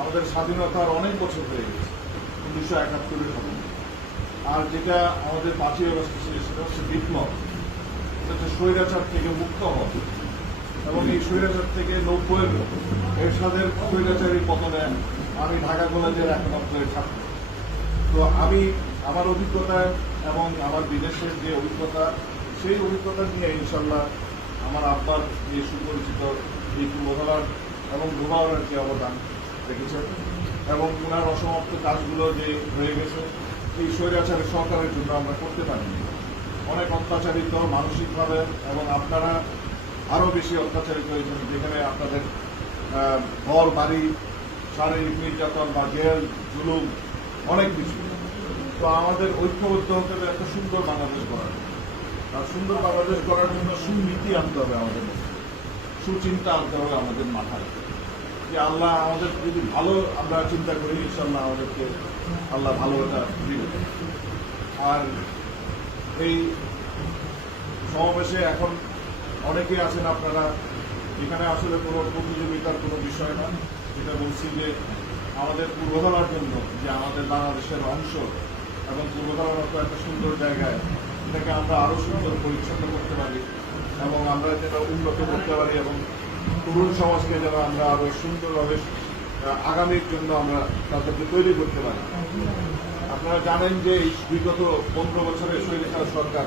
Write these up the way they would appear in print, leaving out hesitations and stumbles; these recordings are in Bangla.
আমাদের স্বাধীনতার অনেক বছর হয়ে গেছে, 1971-এর ঘটনা। আর যেটা আমাদের 5ই আগস্ট ছিল সেটা হচ্ছে বিপ্লব, এটা হচ্ছে স্বৈরাচার থেকে মুক্ত হওয়া। এবং এই স্বৈরাচার থেকে 90-এর এরশাদের স্বৈরাচারী পতনে আমি ঢাকা কলেজের একমাত্র ছাত্র। তো আমি আমার অভিজ্ঞতা এবং আমার বিদেশের যে অভিজ্ঞতা, সেই অভিজ্ঞতা নিয়ে ইনশাল্লাহ আমার আব্বার যে সুপরিচিত এই পূর্বধারার এবং ধোবাওয়ার যে অবদান রেখেছেন এবং ওনার অসমাপ্ত কাজগুলো যে হয়ে গেছে এই স্বৈরাচারের সরকারের জন্য আমরা করতে পারিনি। অনেক অত্যাচারিত মানসিকভাবে এবং আপনারা আরও বেশি অত্যাচারিত হয়েছেন, যেখানে আপনাদের ঘর বাড়ি, শারীরিক নির্যাতন বা জেল জুলুম অনেক কিছু। তো আমাদের ঐক্যবদ্ধ হতে হবে একটা সুন্দর বাংলাদেশ গড়ার। আর সুন্দর বাংলাদেশ গড়ার জন্য সুনীতি আনতে হবে আমাদের মধ্যে, সুচিন্তা আনতে হবে আমাদের মাথায়, যে আল্লাহ আমাদের যদি ভালো আমরা চিন্তা করি ইনশাল্লাহ আমাদেরকে আল্লাহ ভালোটা দিবে। আর এই সমাবেশে এখন অনেকেই আছেন আপনারা, এখানে আসলে কোনো প্রতিযোগিতার কোনো বিষয় না। যেটা বলছি যে আমাদের পূর্বধারার জন্য, যে আমাদের বাংলাদেশের অংশ এবং পূর্বধারার মতো একটা সুন্দর জায়গায় এটাকে আমরা আরও সুন্দর পরিচ্ছন্ন করতে পারি এবং আমরা যেটা উন্নত করতে পারি এবং তরুণ সমাজকে যেন আমরা আরও সুন্দরভাবে আগামীর জন্য আমরা তাদেরকে তৈরি করতে পারি। আপনারা জানেন যে এই বিগত 15 বছরের স্বৈরাচার সরকার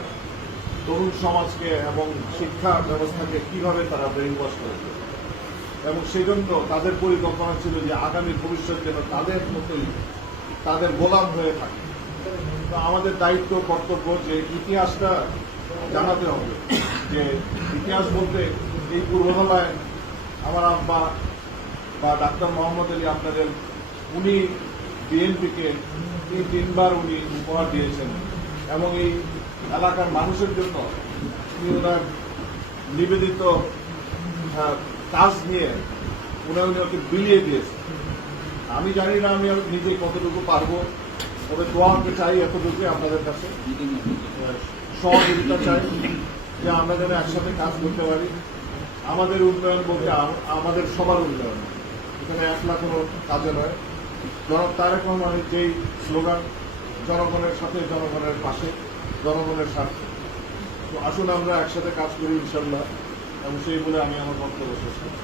তরুণ সমাজকে এবং শিক্ষা ব্যবস্থাকে কিভাবে তারা ব্রেইন ওয়াশ করেছে এবং সেই জন্য তাদের পরিকল্পনা ছিল যে আগামী ভবিষ্যৎ যেন তাদের মতোই তাদের গোলাম হয়ে থাকে। তো আমাদের দায়িত্ব কর্তব্য যে ইতিহাসটা জানাতে হবে, যে ইতিহাস বলতে এই পূর্ববেলায় আমার আব্বা বা ডাক্তার মোহাম্মদ আলী আপনাদের উনি বিএনপিকে 3বার উনি উপহার দিয়েছেন এবং এই এলাকার মানুষের জন্য উনি ওনার নিবেদিত কাজ নিয়ে উনি ওকে বিলিয়ে দিয়েছেন। আমি জানি না আমি নিজে কতটুকু পারবো, তবে দোয়াকে চাই এতটুকু আপনাদের কাছে, সহযোগিতা চাই যে আমরা যেন একসাথে কাজ করতে পারি। আমাদের উন্নয়ন বলতে আমাদের সবার উন্নয়ন, এখানে একলা কোনো কাজে নয়। জনাব তারেক রহমানের যেই স্লোগান, জনগণের সাথে, জনগণের পাশে, জনগণের স্বার্থে। তো আসুন আমরা একসাথে কাজ করি ইনশাল্লাহ, এবং সেই বলে আমি আমার বক্তব্য শেষ করি।